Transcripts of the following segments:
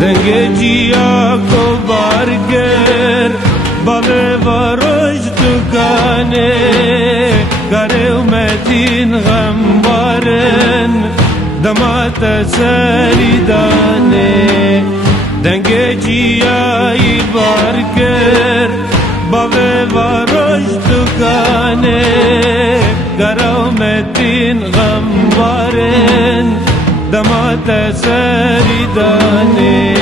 دنگجیا کو بارگر بابه واروش دکانه گره و متین غمبارن دمات سری دانه دنگجیای بارگر بابه واروش دکانه گره و متین غمبارن دمات سری دانه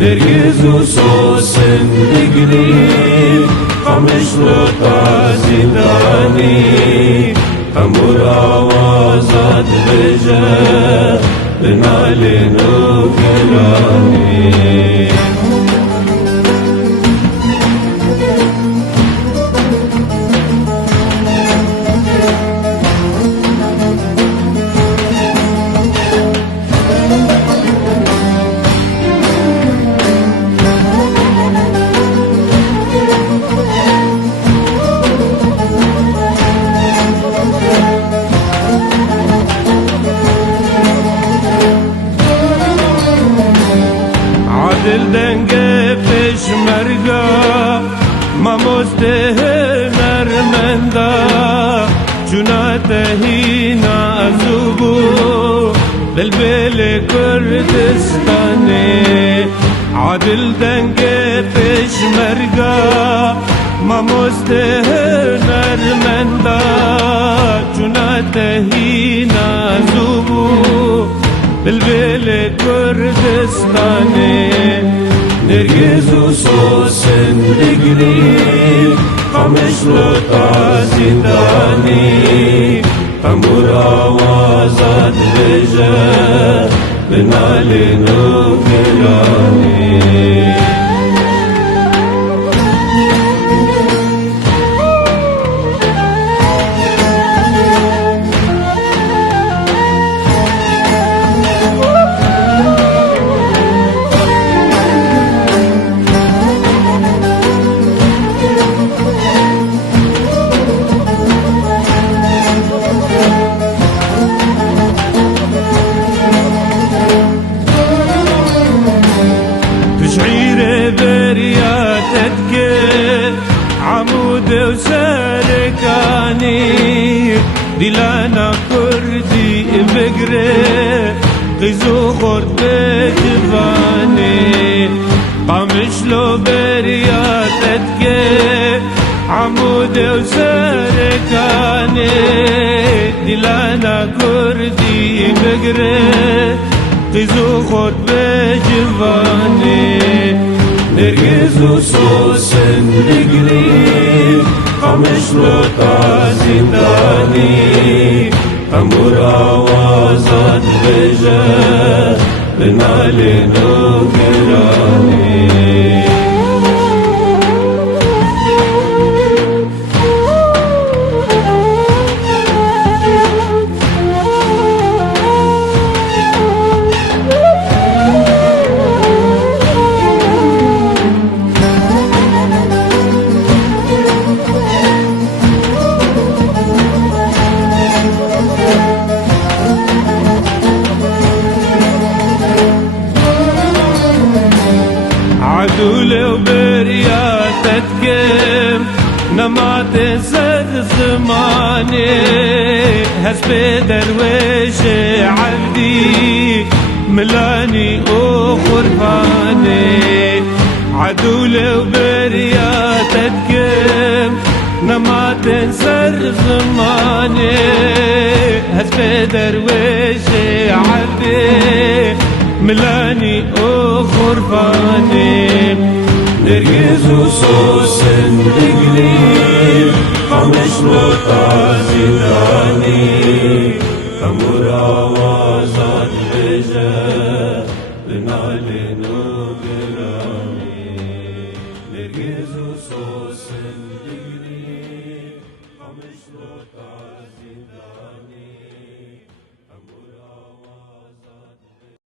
نرگز و سوسن بگری خمش رو تازی دانی تنبور آوازات بجه بنالین و گلانی دل دنگه پشمرگا ما مستهنرمندا جناتهینا ازوبو بلبل کردستانه عادل دنگه پشمرگا ما مستهنرمندا جناتهینا ازوبو بلبل کردستانه نرگز و سوسن بگری خمش رو تازی دانی تنبور آوازات بجه بنالین و گلانی عمود وسركاني دلانا كردي بقري غيزو خورد بجفاني قامش لو برياتتك عمود وسركاني دلانا كردي بقري غيزو خورد بجفاني نرگز و سوسن بگری خمش رو تازی دانی تنبور آوازات بجه بنالین و گرانی عدول وبرياتتك نما تنسد زماني هسب درويش عبدي ملاني وخرفاني عدول وبرياتتك نما تنسد زماني هسب درويش عبدي ملاني وخرفاني نرگز و سوسن بگری خمش رو تازی دانی تنبور آوازات بجه بنالي